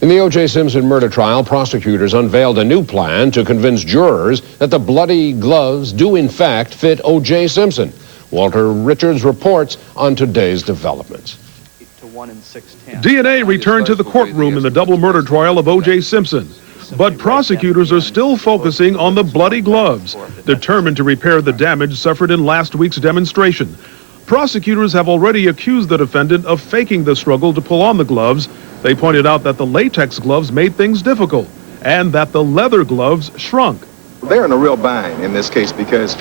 In the O.J. Simpson murder trial, prosecutors unveiled a new plan to convince jurors that the bloody gloves do in fact fit O.J. Simpson. Walter Richards reports on today's developments. DNA returned to the courtroom in the double murder trial of O.J. Simpson. But prosecutors are still focusing on the bloody gloves, determined to repair the damage suffered in last week's demonstration. Prosecutors have already accused the defendant of faking the struggle to pull on the gloves. They pointed out that the latex gloves made things difficult and that the leather gloves shrunk. They're in a real bind in this case because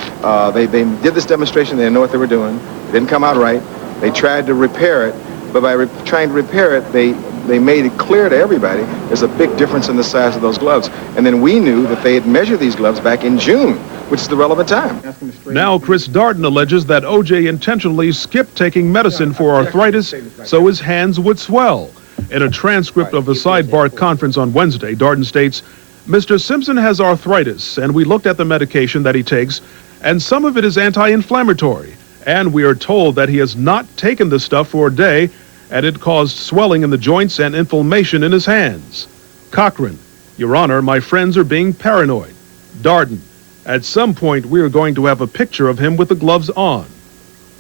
they did this demonstration. They didn't know what they were doing. It didn't come out right. They tried to repair it, but by trying to repair it, they made it clear to everybody there's a big difference in the size of those gloves. And then we knew that they had measured these gloves back in June, which is the relevant time. Now Chris Darden alleges that O.J. intentionally skipped taking medicine for arthritis so his hands would swell. In a transcript of the sidebar conference on Wednesday, Darden states, "Mr. Simpson has arthritis, and we looked at the medication that he takes, and some of it is anti-inflammatory. And we are told that he has not taken the stuff for a day, and it caused swelling in the joints and inflammation in his hands." Cochran, "Your Honor, my friends are being paranoid." Darden, "At some point we are going to have a picture of him with the gloves on."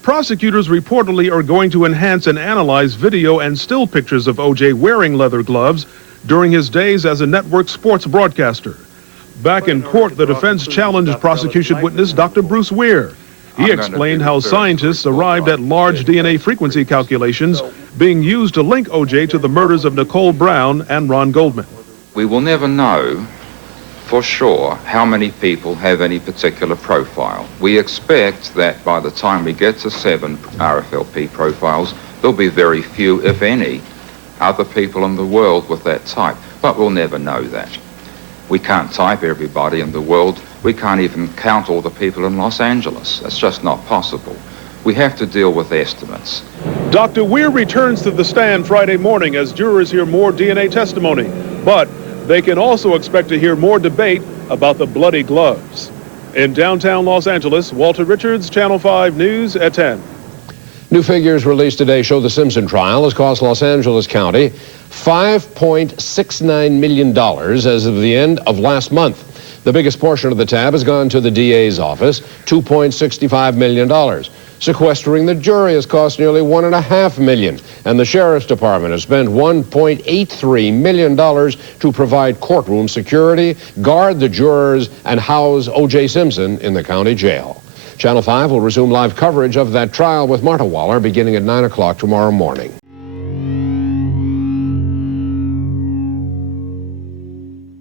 Prosecutors reportedly are going to enhance and analyze video and still pictures of O.J. wearing leather gloves during his days as a network sports broadcaster. Back in court, the defense challenged prosecution witness Dr. Bruce Weir. He explained how scientists arrived at large DNA frequency calculations being used to link O.J. to the murders of Nicole Brown and Ron Goldman. We will never know for sure how many people have any particular profile. We expect that by the time we get to 7 RFLP profiles, there'll be very few, if any, other people in the world with that type. But we'll never know that. We can't type everybody in the world. We can't even count all the people in Los Angeles. That's just not possible. We have to deal with estimates. Dr. Weir returns to the stand Friday morning as jurors hear more DNA testimony. But they can also expect to hear more debate about the bloody gloves. In downtown Los Angeles, Walter Richards, Channel 5 News at 10. New figures released today show the Simpson trial has cost Los Angeles County $5.69 million as of the end of last month. The biggest portion of the tab has gone to the DA's office, $2.65 million. Sequestering the jury has cost nearly $1.5 million, and the Sheriff's Department has spent $1.83 million to provide courtroom security, guard the jurors, and house O.J. Simpson in the county jail. Channel 5 will resume live coverage of that trial with Marta Waller beginning at 9 o'clock tomorrow morning.